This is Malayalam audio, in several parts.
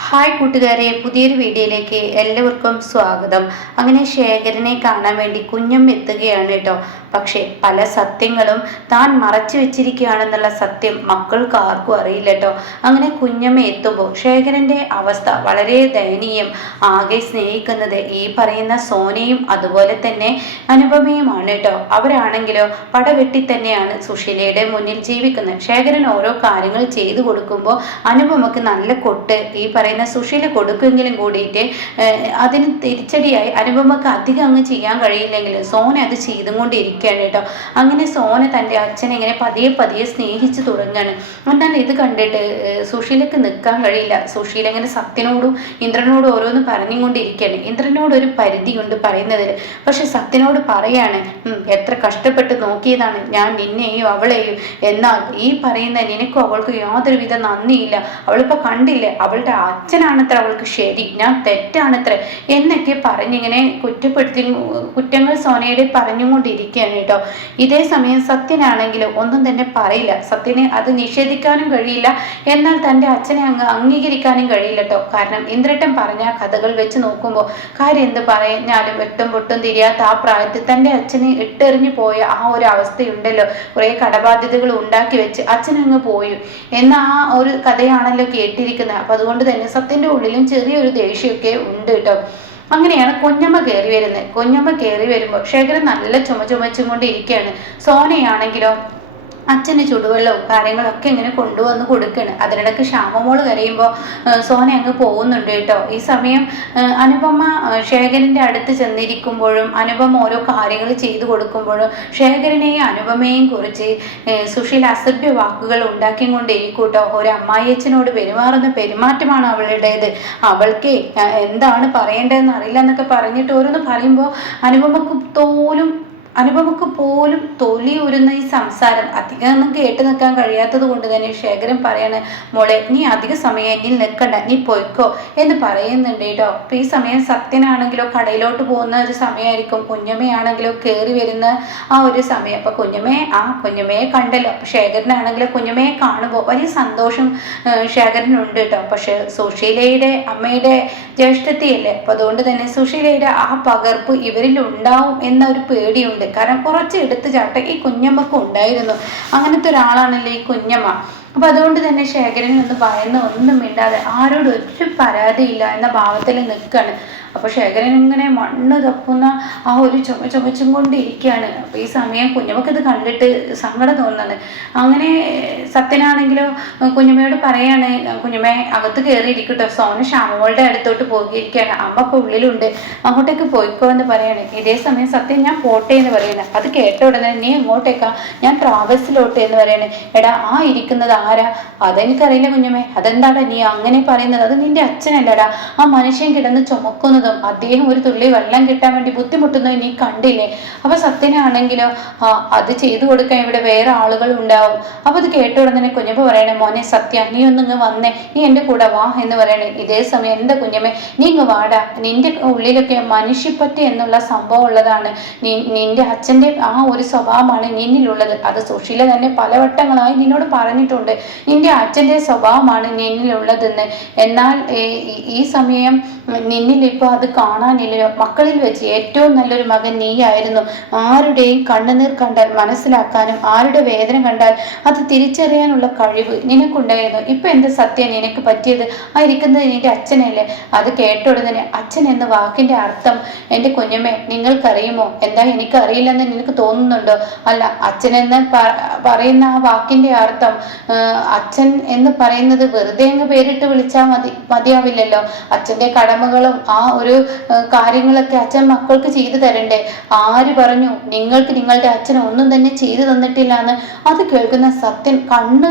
ഹായ് കൂട്ടുകാരെ, പുതിയൊരു വീഡിയോയിലേക്ക് എല്ലാവർക്കും സ്വാഗതം. അങ്ങനെ ശേഖരനെ കാണാൻ വേണ്ടി കുഞ്ഞം എത്തുകയാണ് കേട്ടോ. പക്ഷേ പല സത്യങ്ങളും താൻ മറച്ചു വെച്ചിരിക്കുകയാണെന്നുള്ള സത്യം മക്കൾക്ക് ആർക്കും അറിയില്ല കേട്ടോ. അങ്ങനെ കുഞ്ഞമ്മ എത്തുമ്പോൾ ശേഖരന്റെ അവസ്ഥ വളരെ ദയനീയം. ആകെ സ്നേഹിക്കുന്നത് ഈ പറയുന്ന സോനയും അതുപോലെ തന്നെ അനുപമയുമാണ് കേട്ടോ. അവരാണെങ്കിലോ പടവെട്ടി തന്നെയാണ് സുശീലയുടെ മുന്നിൽ ജീവിക്കുന്നത്. ശേഖരൻ ഓരോ കാര്യങ്ങൾ ചെയ്തു കൊടുക്കുമ്പോൾ അനുപമക്ക് നല്ല കൊട്ട് ഈ പറയുന്ന സുശീല കൊടുക്കുമെങ്കിലും കൂടിയിട്ട് അതിന് തിരിച്ചടിയായി അനുപമക്ക് അധികം അങ്ങ് ചെയ്യാൻ കഴിയില്ലെങ്കിലും സോന അത് ചെയ്തും കൊണ്ടിരിക്കുകയാണ് കേട്ടോ. അങ്ങനെ സോന തൻ്റെ അച്ഛനെ ഇങ്ങനെ പതിയെ പതിയെ സ്നേഹിച്ചു തുടങ്ങുകയാണ്. എന്നാൽ ഇത് കണ്ടിട്ട് സുശീലക്ക് നിൽക്കാൻ കഴിയില്ല. സുശീല ഇങ്ങനെ സത്യനോടും ഇന്ദ്രനോടും ഓരോന്ന് പറഞ്ഞുകൊണ്ടിരിക്കുകയാണ്. ഇന്ദ്രനോട് ഒരു പരിധിയുണ്ട് പറയുന്നതിൽ, പക്ഷെ സത്യനോട് പറയാണ്, എത്ര കഷ്ടപ്പെട്ട് നോക്കിയതാണ് ഞാൻ നിന്നെയും അവളെയും, എന്നാൽ ഈ പറയുന്ന നിനക്കും അവൾക്ക് യാതൊരുവിധ നന്ദിയില്ല. അവളിപ്പോൾ കണ്ടില്ലേ, അവളുടെ അച്ഛനാണത്ര അവൾക്ക് ശരി, ഞാൻ തെറ്റാണത്ര എന്നൊക്കെ പറഞ്ഞിങ്ങനെ കുറ്റങ്ങൾ സോനയുടെ പറഞ്ഞുകൊണ്ടിരിക്കുകയാണ് കേട്ടോ. ഇതേ സമയം സത്യനാണെങ്കിലും ഒന്നും തന്നെ പറയില്ല. സത്യനെ അത് നിഷേധിക്കാനും കഴിയില്ല, എന്നാൽ തൻ്റെ അച്ഛനെ അംഗീകരിക്കാനും കഴിയില്ല കേട്ടോ. കാരണം ഇന്ദ്രട്ടൻ പറഞ്ഞ കഥകൾ വെച്ച് നോക്കുമ്പോൾ കാര്യം എന്ത് പറഞ്ഞാലും വെട്ടും പൊട്ടും തിരിയാത്ത ആ പ്രായത്തിൽ തൻ്റെ അച്ഛനെ ഇട്ടെറിഞ്ഞു പോയ ആ ഒരു അവസ്ഥയുണ്ടല്ലോ. കുറേ കടബാധ്യതകൾ ഉണ്ടാക്കി വെച്ച് അച്ഛനങ്ങ് പോയി എന്ന ആ ഒരു കഥയാണല്ലോ കേട്ടിരിക്കുന്നത്. അപ്പൊ അതുകൊണ്ട് തന്നെ സത്യന്റെ ഉള്ളിലും ചെറിയൊരു ദേഷ്യമൊക്കെ ഉണ്ട് കേട്ടോ. അങ്ങനെയാണ് കുഞ്ഞമ്മ കയറി വരുന്നത്. കുഞ്ഞമ്മ കയറി വരുമ്പോൾ ശേഖരൻ നല്ല ചുമച്ചും കൊണ്ടിരിക്കുകയാണ്. സോനയാണെങ്കിലോ അച്ഛന് ചുടുവെള്ളവും കാര്യങ്ങളൊക്കെ ഇങ്ങനെ കൊണ്ടുവന്ന് കൊടുക്കുകയാണ്. അതിനിടയ്ക്ക് ശ്യാമമോള് കരയുമ്പോൾ സോന അങ്ങ് പോകുന്നുണ്ട് കേട്ടോ. ഈ സമയം അനുപമ ശേഖരൻ്റെ അടുത്ത് ചെന്നിരിക്കുമ്പോഴും അനുപമ ഓരോ കാര്യങ്ങൾ ചെയ്തു കൊടുക്കുമ്പോഴും ശേഖരനെയും അനുപമയെയും കുറിച്ച് സുശീല അസഭ്യ വാക്കുകൾ ഉണ്ടാക്കിക്കൊണ്ടിരിക്കും കേട്ടോ. ഒരു അമ്മായിയച്ഛനോട് പെരുമാറുന്ന പെരുമാറ്റമാണ് അവളുടേത്. അവൾക്ക് എന്താണ് പറയേണ്ടതെന്ന് അറിയില്ല എന്നൊക്കെ പറഞ്ഞിട്ട് ഓരോന്ന് പറയുമ്പോൾ അനുപമക്ക് പോലും തൊലി ഉരുന്ന ഈ സംസാരം അധികം ഒന്നും കേട്ട് നിൽക്കാൻ കഴിയാത്തത് കൊണ്ട് തന്നെ ശേഖരൻ പറയാണ്, മോളെ നീ അധിക സമയം എന്നിൽ നിൽക്കണ്ട, നീ പൊയ്ക്കോ എന്ന് പറയുന്നുണ്ട് കേട്ടോ. അപ്പൊ ഈ സമയം സത്യനാണെങ്കിലോ കടയിലോട്ട് പോകുന്ന ഒരു സമയമായിരിക്കും. കുഞ്ഞമ്മയാണെങ്കിലോ കയറി വരുന്ന ആ ഒരു സമയം. അപ്പൊ കുഞ്ഞമ്മയെ കണ്ടല്ലോ. അപ്പൊ ശേഖരനാണെങ്കിലോ കുഞ്ഞമ്മയെ കാണുമ്പോൾ വലിയ സന്തോഷം ശേഖരനുണ്ട് കേട്ടോ. പക്ഷെ സുശീലയുടെ അമ്മയുടെ ജ്യേഷ്ഠത്തിയല്ലേ, അപ്പൊ അതുകൊണ്ട് തന്നെ സുശീലയുടെ ആ പകർപ്പ് ഇവരിൽ ഉണ്ടാവും എന്ന ഒരു പേടിയുണ്ട്. കാരണം കുറച്ച് എടുത്തു ചാട്ടം ഈ കുഞ്ഞമ്മക്ക് ഉണ്ടായിരുന്നു. അങ്ങനത്തെ ഒരാളാണല്ലോ ഈ കുഞ്ഞമ്മ. അപ്പൊ അതുകൊണ്ട് തന്നെ ശേഖരൻ എന്ന് പറയുന്ന ഒന്നും മിണ്ടാതെ ആരോടും ഒരു പരാതിയില്ല എന്ന ഭാവത്തിൽ നിൽക്കുകയാണ്. അപ്പൊ ശേഖരൻ ഇങ്ങനെ മണ്ണ് തപ്പുന്ന ആ ഒരു ചുമച്ചും കൊണ്ടിരിക്കുകയാണ്. അപ്പൊ ഈ സമയം കുഞ്ഞമ്മക്ക് ഇത് കണ്ടിട്ട് സങ്കടം തോന്നുന്നത്. അങ്ങനെ സത്യനാണെങ്കിലോ കുഞ്ഞമ്മയോട് പറയാണ്, കുഞ്ഞമ്മയെ അകത്ത് കയറിയിരിക്കട്ടോ, സോന ശ്യാമോളുടെ അടുത്തോട്ട് പോയിരിക്കുകയാണ്, അമ്മ ഇപ്പൊ ഉള്ളിലുണ്ട്, അങ്ങോട്ടേക്ക് പോയിക്കോ എന്ന് പറയാണ്. ഇതേ സമയം സത്യം ഞാൻ പോട്ടെ എന്ന് പറയുന്നത്. അത് കേട്ട ഉടനെ നീ എങ്ങോട്ടേക്കാ? ഞാൻ ട്രാവൽസിലോട്ട് എന്ന് പറയാണ്. എടാ ആ ഇരിക്കുന്നത് ആരാ? അതെനിക്കറിയില്ല കുഞ്ഞമ്മേ. അതെന്താടാ നീ അങ്ങനെ പറയുന്നത്? അത് നിന്റെ അച്ഛനല്ലടാ. ആ മനുഷ്യൻ കിടന്ന് ചുമക്കുന്നത്, അദ്ദേഹം ഒരു തുള്ളി വെള്ളം കിട്ടാൻ വേണ്ടി ബുദ്ധിമുട്ടുന്നത് നീ കണ്ടില്ലേ? അപ്പൊ സത്യനാണെങ്കിലോ അത് ചെയ്തു കൊടുക്കാൻ ഇവിടെ വേറെ ആളുകൾ ഉണ്ടാവും. അപ്പൊ അത് കേട്ട ഉടനെ കുഞ്ഞമ്മ പറയണേ, മോനെ സത്യ നീ ഒന്നിങ്ങ് വന്നേ, നീ എൻ്റെ കൂടെ വാ എന്ന് പറയണേ. ഇതേ സമയം എന്താ കുഞ്ഞമ്മേ നീ ഇങ്ങ് വാടാ, നിന്റെ ഉള്ളിലൊക്കെ മനുഷ്യപ്പറ്റി എന്നുള്ള സംഭവം ഉള്ളതാണ്. നിന്റെ അച്ഛൻ്റെ ആ ഒരു സ്വഭാവമാണ് നിന്നിലുള്ളത്. അത് സുശീല തന്നെ പലവട്ടങ്ങളായി നിന്നോട് പറഞ്ഞിട്ടുണ്ട്, നിന്റെ അച്ഛൻ്റെ സ്വഭാവമാണ് നിന്നിലുള്ളതെന്ന്. എന്നാൽ ഈ സമയം നിന്നിൽ ഇപ്പോൾ അത് കാണാനില്ലല്ലോ. മക്കളിൽ വെച്ച് ഏറ്റവും നല്ലൊരു മകൻ നീയായിരുന്നു. ആരുടെയും കണ്ണുനീർ കണ്ടാൽ മനസ്സിലാക്കാനും ആരുടെ വേദന കണ്ടാൽ അത് തിരിച്ചറിയാനുള്ള കഴിവ് നിനക്കുണ്ടായിരുന്നു. ഇപ്പൊ എന്ത് സത്യം നിനക്ക് പറ്റിയത്? ആ ഇരിക്കുന്നത് നിന്റെ അച്ഛനല്ലേ? അത് കേട്ട ഉടനെ അച്ഛൻ എന്ന വാക്കിന്റെ അർത്ഥം എൻ്റെ കുഞ്ഞമ്മേ നിങ്ങൾക്കറിയുമോ? എന്താ എനിക്ക് അറിയില്ലെന്ന് നിനക്ക് തോന്നുന്നുണ്ടോ? അല്ല, അച്ഛൻ എന്ന് പറയുന്ന ആ വാക്കിന്റെ അർത്ഥം, അച്ഛൻ എന്ന് പറയുന്നത് വെറുതെ അങ്ങ് പേരിട്ട് വിളിച്ചാൽ മതിയാവില്ലല്ലോ. അച്ഛന്റെ കടമകളും ആ ഒരു കാര്യങ്ങളൊക്കെ അച്ഛൻ മക്കൾക്ക് ചെയ്തു തരണ്ടേ? ആര് പറഞ്ഞു നിങ്ങൾക്ക് നിങ്ങളുടെ അച്ഛന് ഒന്നും തന്നെ ചെയ്തു തന്നിട്ടില്ല എന്ന്? അത് കേൾക്കുന്ന സത്യൻ കണ്ണ്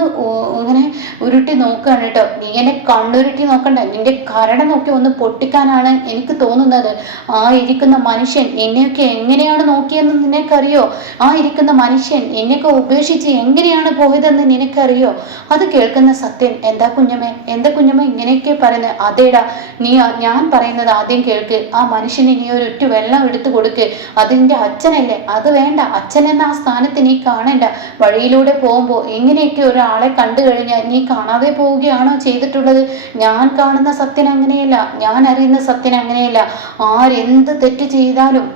ഇങ്ങനെ ഉരുട്ടി നോക്കുകയാണ് കേട്ടോ. നീ എന്നെ കണ്ണുരുട്ടി നോക്കണ്ട, നിന്റെ കരട നോക്കി ഒന്ന് പൊട്ടിക്കാനാണ് എനിക്ക് തോന്നുന്നത്. ആ ഇരിക്കുന്ന മനുഷ്യൻ എന്നെയൊക്കെ എങ്ങനെയാണ് നോക്കിയെന്ന് നിനക്കറിയോ? ആ ഇരിക്കുന്ന മനുഷ്യൻ എന്നെയൊക്കെ ഉപേക്ഷിച്ച് എങ്ങനെയാണ് പോയതെന്ന് നിനക്കറിയോ? അത് കേൾക്കുന്ന സത്യൻ, എന്താ കുഞ്ഞമ്മ ഇങ്ങനെയൊക്കെ പറയുന്നത്? അതേടാ, ഞാൻ പറയുന്നത് ആദ്യം പറയുകയും കേൾക്ക്. ആ മനുഷ്യന് നീ ഒരൊറ്റ വെള്ളം എടുത്തു കൊടുക്ക്. അതിൻ്റെ അച്ഛനല്ലേ, അത് വേണ്ട, അച്ഛൻ എന്ന ആ സ്ഥാനത്ത് നീ കാണണ്ട. വഴിയിലൂടെ പോകുമ്പോൾ ഇങ്ങനെയൊക്കെ ഒരാളെ കണ്ടു കഴിഞ്ഞാൽ നീ കാണാതെ പോവുകയാണോ ചെയ്തിട്ടുള്ളത്? ഞാൻ കാണുന്ന സത്യൻ അങ്ങനെയല്ല, ഞാൻ അറിയുന്ന സത്യൻ അങ്ങനെയല്ല. ആരെന്ത് തെറ്റ് ചെയ്താലും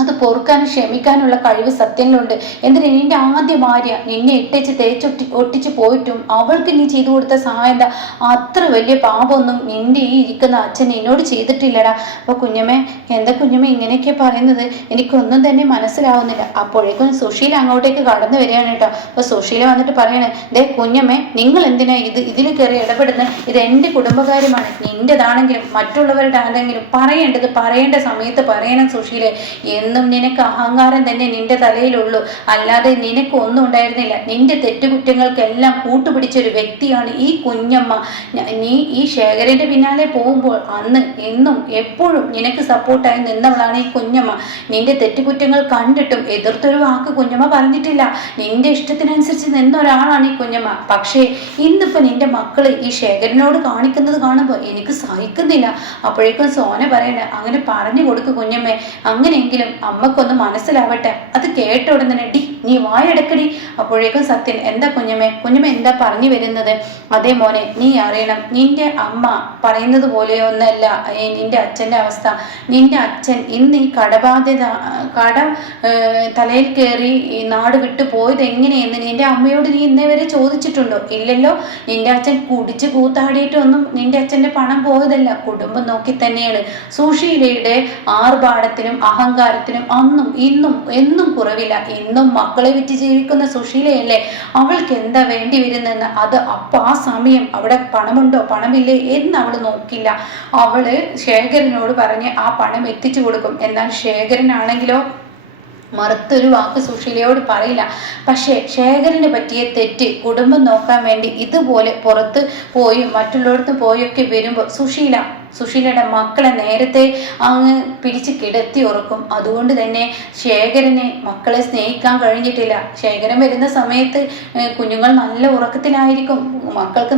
അത് പൊറുക്കാനും ക്ഷമിക്കാനുള്ള കഴിവ് സത്യനിലുണ്ട്. എന്തിനാ നിന്റെ ആദ്യ ഭാര്യ നിന്നെ ഇട്ടേച്ച് ഒട്ടിച്ച് പോയിട്ടും അവൾക്ക് നീ ചെയ്തു കൊടുത്ത സഹായം എന്താ? അത്ര വലിയ പാപമൊന്നും നിന്റെ ഈ ഇരിക്കുന്ന അച്ഛൻ എന്നോട് ചെയ്തിട്ടില്ലടാ. അപ്പൊ കുഞ്ഞമ്മേ, എന്താ കുഞ്ഞമ്മ ഇങ്ങനെയൊക്കെ പറയുന്നത്? എനിക്കൊന്നും തന്നെ മനസ്സിലാവുന്നില്ല. അപ്പോഴേക്കും സുശീല അങ്ങോട്ടേക്ക് കടന്നു വരികയാണ് കേട്ടോ. അപ്പൊ സുശീല വന്നിട്ട് പറയണേ, ദേ കുഞ്ഞമ്മേ, നിങ്ങൾ എന്തിനാ ഇതിൽ കയറി ഇടപെടുന്നത്? ഇത് എൻ്റെ കുടുംബകാര്യമാണ്. നിന്റേതാണെങ്കിലും മറ്റുള്ളവരുടെ ആണെങ്കിലും പറയേണ്ടത് പറയേണ്ട സമയത്ത് പറയണം സുശീലെ. എന്നും നിനക്ക് അഹങ്കാരം തന്നെ നിന്റെ തലയിലുള്ളൂ, അല്ലാതെ നിനക്ക് ഒന്നും ഉണ്ടായിരുന്നില്ല. നിന്റെ തെറ്റുകുറ്റങ്ങൾക്കെല്ലാം കൂട്ടുപിടിച്ചൊരു വ്യക്തിയാണ് ഈ കുഞ്ഞമ്മ. നീ ഈ ശേഖരന്റെ പിന്നാലെ പോകുമ്പോൾ അന്ന് എന്നും എപ്പോഴും നിനക്ക് സപ്പോർട്ടായി നിന്നവളാണ് ഈ കുഞ്ഞമ്മ. നിന്റെ തെറ്റുകുറ്റങ്ങൾ കണ്ടിട്ടും എതിർത്തൊരു വാക്ക് കുഞ്ഞമ്മ പറഞ്ഞിട്ടില്ല. നിന്റെ ഇഷ്ടത്തിനനുസരിച്ച് നിന്ന ഒരാളാണ് ഈ കുഞ്ഞമ്മ. പക്ഷേ ഇന്നിപ്പോ നിന്റെ മക്കള് ഈ ശേഖരനോട് കാണിക്കുന്നത് കാണുമ്പോൾ എനിക്ക് സഹിക്കുന്നില്ല. അപ്പോഴേക്കും സോന പറയണ, അങ്ങനെ പറഞ്ഞു കൊടുക്ക് കുഞ്ഞമ്മേ, അങ്ങനെയെങ്കിലും അമ്മക്കൊന്ന് മനസ്സിലാവട്ടെ. അത് കേട്ട ഉടൻ തന്നെ ഡി നീ വായടക്കടി. അപ്പോഴേക്കും സത്യൻ, എന്താ കുഞ്ഞമ്മേ, കുഞ്ഞമ്മ എന്താ പറഞ്ഞു വരുന്നത്? അതേ മോനെ, നീ അറിയണം, നിന്റെ അമ്മ പറയുന്നത് പോലെയൊന്നല്ല നിന്റെ അച്ഛൻ്റെ അവസ്ഥ. നിന്റെ അച്ഛൻ ഇന്ന് ഈ കട തലയിൽ കയറി ഈ നാട് വിട്ടു പോയത് എങ്ങനെയെന്ന് നിന്റെ അമ്മയോട് നീ ഇന്നേ വരെ ചോദിച്ചിട്ടുണ്ടോ? ഇല്ലല്ലോ. നിന്റെ അച്ഛൻ കുടിച്ച് കൂത്താടിയിട്ടൊന്നും നിന്റെ അച്ഛൻ്റെ പണം പോയതല്ല, കുടുംബം നോക്കി തന്നെയാണ്. സുശീലയുടെ ആർഭാടത്തിനും അഹങ്കാരത്തിനും അന്നും ഇന്നും എന്നും കുറവില്ല. ഇന്നും മക്കളെ വിറ്റ് ജീവിക്കുന്ന സുശീലയല്ലേ, അവൾക്ക് എന്താ വേണ്ടി വരുന്നെന്ന് അത് ആ സമയം അവിടെ പണമുണ്ടോ പണമില്ലേ എന്ന് അവള് നോക്കില്ല. അവള് ശേഖരനോട് പറഞ്ഞ് ആ പണം എത്തിച്ചു കൊടുക്കും. എന്നാൽ ശേഖരനാണെങ്കിലോ മറുത്തൊരു വാക്ക് സുശീലയോട് പറയില്ല. പക്ഷേ ശേഖരന് പറ്റിയ തെറ്റ് കുടുംബം നോക്കാൻ വേണ്ടി ഇതുപോലെ പുറത്ത് പോയി മറ്റുള്ളവർക്ക് പോയൊക്കെ വരുമ്പോൾ സുശീലയുടെ മക്കളെ നേരത്തെ അങ്ങ് പിടിച്ച് കിടത്തി ഉറക്കും. അതുകൊണ്ട് തന്നെ ശേഖരന് മക്കളെ സ്നേഹിക്കാൻ കഴിഞ്ഞിട്ടില്ല. ശേഖരൻ വരുന്ന സമയത്ത് കുഞ്ഞുങ്ങൾ നല്ല ഉറക്കത്തിലായിരിക്കും, മക്കൾക്ക്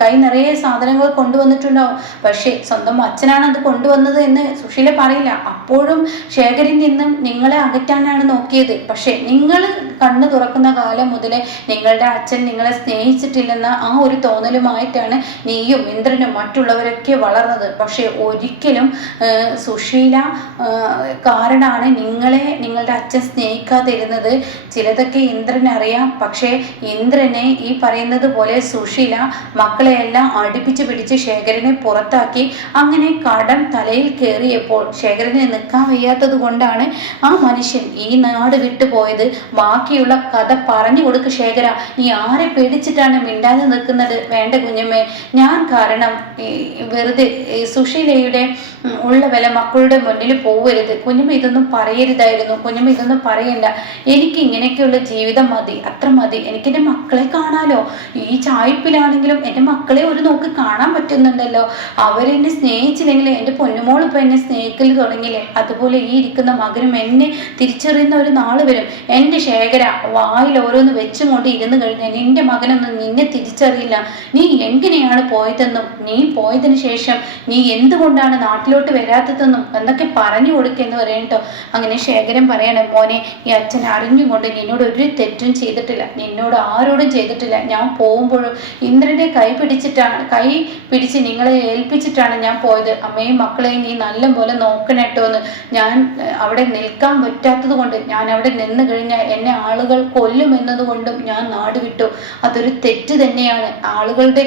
കൈ നിറയെ സാധനങ്ങൾ കൊണ്ടുവന്നിട്ടുണ്ടാവും. പക്ഷേ സ്വന്തം അച്ഛനാണ് അത് കൊണ്ടുവന്നത് എന്ന് സുശീല പറയില്ല. അപ്പോഴും ശേഖരൻ നിന്നും നിങ്ങളെ അകറ്റാനാണ് നോക്കിയത്. പക്ഷെ നിങ്ങൾ കണ്ണു തുറക്കുന്ന കാലം മുതലേ നിങ്ങളുടെ അച്ഛൻ നിങ്ങളെ സ്നേഹിച്ചിട്ടില്ലെന്ന ആ ഒരു തോന്നലുമായിട്ടാണ് നീയും ഇന്ദ്രനും മറ്റുള്ളവരൊക്കെ വളർന്നത്. പക്ഷെ ഒരിക്കലും സുശീല കാരണമാണ് നിങ്ങളുടെ അച്ഛൻ സ്നേഹിക്കാതിരുന്നത്. ചിലതൊക്കെ ഇന്ദ്രന് അറിയാം. പക്ഷേ ഇന്ദ്രനെ ഈ പറയുന്നത് പോലെ സുശീല മക്കളെയെല്ലാം അടുപ്പിച്ച് പിടിച്ച് ശേഖരനെ പുറത്താക്കി. അങ്ങനെ കടം തലയിൽ കയറിയപ്പോൾ ശേഖരനെ നിൽക്കാൻ വയ്യാത്തത് കൊണ്ടാണ് ആ മനുഷ്യൻ ഈ നാട് വിട്ടു പോയത്. ബാക്കിയുള്ള കഥ പറഞ്ഞു കൊടുക്ക് ശേഖര. നീ ആരെ പേടിച്ചിട്ടാണ് മിണ്ടാതെ നിൽക്കുന്നത്? വേണ്ട കുഞ്ഞമ്മേ, ഞാൻ കാരണം വെറുതെ സുശീലയുടെ ഉള്ള വില മക്കളുടെ മുന്നിൽ പോവരുത്. കുഞ്ഞമ്മ ഇതൊന്നും പറയരുതായിരുന്നു. കുഞ്ഞമ്മ ഇതൊന്നും പറയണ്ട. എനിക്ക് ഇങ്ങനെയൊക്കെയുള്ള ജീവിതം മതി, അത്ര മതി. എനിക്ക് എൻ്റെ മക്കളെ കാണാലോ. ഈ ചായ്പിലാണെങ്കിലും എൻ്റെ മക്കളെ ഒരു നോക്ക് കാണാൻ പറ്റുന്നുണ്ടല്ലോ. അവരെന്നെ സ്നേഹിച്ചില്ലെങ്കിൽ എൻ്റെ പൊന്നുമോൾ ഇപ്പം എന്നെ സ്നേഹിക്കൽ തുടങ്ങിയില്ലേ, അതുപോലെ ഈ ഇരിക്കുന്ന മകനും എന്നെ തിരിച്ചറിയുന്ന ഒരു നാള് വരും. എൻ്റെ ശേഖര, വായിൽ ഓരോന്ന് വെച്ചും കൊണ്ട് ഇരുന്ന് കഴിഞ്ഞാൽ നിന്റെ മകനൊന്നും നിന്നെ തിരിച്ചറിയില്ല. നീ എങ്ങനെയാണ് പോയതെന്നും നീ പോയതിനു ശേഷം നീ എന്തുകൊണ്ടാണ് നാട്ടിലോട്ട് വരാത്തതെന്നും എന്നൊക്കെ പറഞ്ഞു കൊടുക്കെന്ന് പറയട്ടോ. അങ്ങനെ ശേഖരൻ പറയണം, മോനെ, ഈ അച്ഛൻ അറിഞ്ഞുകൊണ്ട് നിന്നോട് ഒരു തെറ്റും ചെയ്തിട്ടില്ല, നിന്നോട് ആരോടും ചെയ്തിട്ടില്ല. ഞാൻ പോകുമ്പോഴും ഇന്ദ്രന്റെ കൈ പിടിച്ച് നിങ്ങളെ ഏൽപ്പിച്ചിട്ടാണ് ഞാൻ പോയത്. അമ്മയും മക്കളെയും നീ നല്ല പോലെ നോക്കണേട്ടോ എന്ന്. ഞാൻ അവിടെ നിൽക്കാൻ പറ്റാത്തത് കൊണ്ട്, ഞാൻ അവിടെ നിന്ന് കഴിഞ്ഞാൽ എന്നെ ആളുകൾ കൊല്ലുമെന്നതുകൊണ്ടും ഞാൻ നാട് വിട്ടു. അതൊരു തെറ്റ് തന്നെയാണ്. ആളുകളുടെ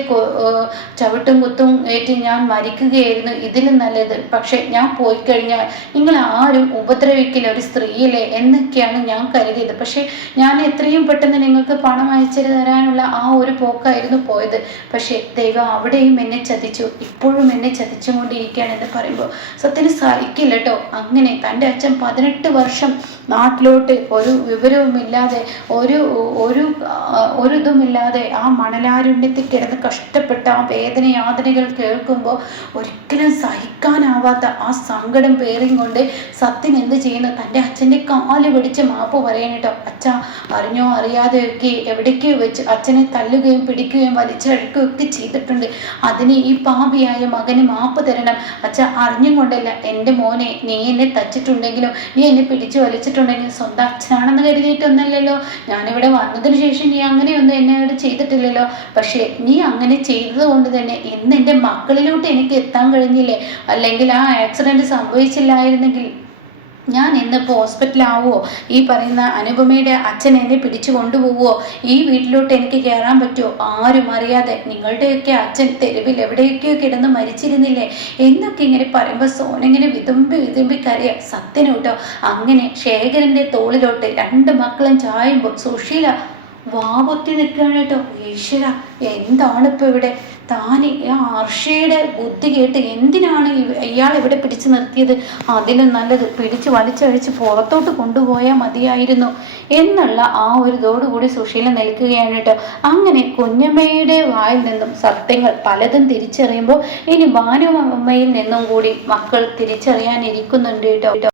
ചവിട്ടും കുത്തും ഏറ്റ് ഞാൻ മരിക്കുകയായിരുന്നു ഇതിലും നല്ലത്. പക്ഷെ ഞാൻ പോയി കഴിഞ്ഞാൽ നിങ്ങൾ ആരും ഉപദ്രവിക്കില്ല, ഒരു സ്ത്രീയിലെ എന്നൊക്കെയാണ് ഞാൻ കരുതിയത്. പക്ഷെ ഞാൻ എത്രയും പെട്ടെന്ന് നിങ്ങൾക്ക് പണം അയച്ചു തരാനുള്ള ആ ഒരു പോക്കായിരുന്നു പോയത്. പക്ഷെ ദൈവം അവിടെയും എന്നെ ചതിച്ചു, ഇപ്പോഴും എന്നെ ചതിച്ചുകൊണ്ടിരിക്കുകയാണെന്ന് പറയുമ്പോൾ സത്യന് സഹിക്കില്ല കേട്ടോ. അങ്ങനെ തൻ്റെ അച്ഛൻ 18 വർഷം നാട്ടിലോട്ട് ഒരു വിവരവുമില്ല ഇല്ലാതെ ഒരു ഒരു ഒരു ഇതുമില്ലാതെ ആ മണലാരുണ്യത്തിൽ കിടന്ന് കഷ്ടപ്പെട്ട ആ വേദനയാതനകൾ കേൾക്കുമ്പോൾ ഒരിക്കലും സഹിക്കാനാവാത്ത ആ സങ്കടം പേറിയും കൊണ്ട് സത്യൻ എന്ത് ചെയ്യുന്നു, തൻ്റെ അച്ഛൻ്റെ കാല് പിടിച്ച് മാപ്പ് പറയാൻ കേട്ടോ. അച്ഛ, അറിഞ്ഞോ അറിയാതെയൊക്കെ എവിടേക്കോ വെച്ച് അച്ഛനെ തല്ലുകയും പിടിക്കുകയും വലിച്ചഴക്കുകയും ഒക്കെ ചെയ്തിട്ടുണ്ട്. അതിന് ഈ പാപിയായ മകന് മാപ്പ് തരണം അച്ഛ. അറിഞ്ഞും കൊണ്ടല്ല എൻ്റെ മോനെ, നീ എന്നെ തച്ചിട്ടുണ്ടെങ്കിലും നീ എന്നെ പിടിച്ചു വലിച്ചിട്ടുണ്ടെങ്കിലും സ്വന്തം അച്ഛനാണെന്ന് കരുതിയിട്ടൊന്നല്ലല്ലോ. ഞാനിവിടെ വന്നതിന് ശേഷം നീ അങ്ങനെയൊന്നും എന്നോട് ചെയ്തിട്ടില്ലല്ലോ. പക്ഷേ നീ അങ്ങനെ ചെയ്തത് കൊണ്ട് തന്നെ ഇന്ന് എൻ്റെ മക്കളിലോട്ട് എനിക്ക് എത്താൻ കഴിഞ്ഞില്ലേ. അല്ലെങ്കിൽ ആ ആക്സിഡൻറ്റ് സംഭവിച്ചില്ലായിരുന്നെങ്കിൽ ഞാൻ ഇന്നിപ്പോൾ ഹോസ്പിറ്റലാവുമോ, ഈ പറയുന്ന അനുപമയുടെ അച്ഛൻ എന്നെ പിടിച്ചു കൊണ്ടുപോവുമോ, ഈ വീട്ടിലോട്ട് എനിക്ക് കയറാൻ പറ്റുമോ, ആരും അറിയാതെ നിങ്ങളുടെയൊക്കെ അച്ഛൻ തെരുവിൽ എവിടെയൊക്കെയോ കിടന്ന് മരിച്ചിരുന്നില്ലേ എന്നൊക്കെ ഇങ്ങനെ പറയുമ്പോൾ സോനങ്ങനെ വിതുമ്പി വിതുമ്പി കരയാം. സത്യനും കേട്ടോ. അങ്ങനെ ശേഖരൻ്റെ തോളിലോട്ട് രണ്ട് മക്കളും ചായുമ്പോൾ സുശീല വാപൊത്തി നിൽക്കുകയാണ് കേട്ടോ. ഈശ്വര, എന്താണ് ഇപ്പോൾ ഇവിടെ താൻ ആ അർഷയുടെ ബുദ്ധി കേട്ട് എന്തിനാണ് ഇയാൾ ഇവിടെ പിടിച്ചു നിർത്തിയത്? അതിലും നല്ലത് പിടിച്ച് വലിച്ചഴിച്ച് പുറത്തോട്ട് കൊണ്ടുപോയാൽ മതിയായിരുന്നു എന്നുള്ള ആ ഒരു ഇതോടുകൂടി സുശീല നിൽക്കുകയാണ് കേട്ടോ. അങ്ങനെ കുഞ്ഞമ്മയുടെ വായിൽ നിന്നും സത്യങ്ങൾ പലതും തിരിച്ചറിയുമ്പോൾ ഇനി ഭാനുമ്മയിൽ നിന്നും കൂടി മക്കൾ തിരിച്ചറിയാനിരിക്കുന്നുണ്ട് കേട്ടോ.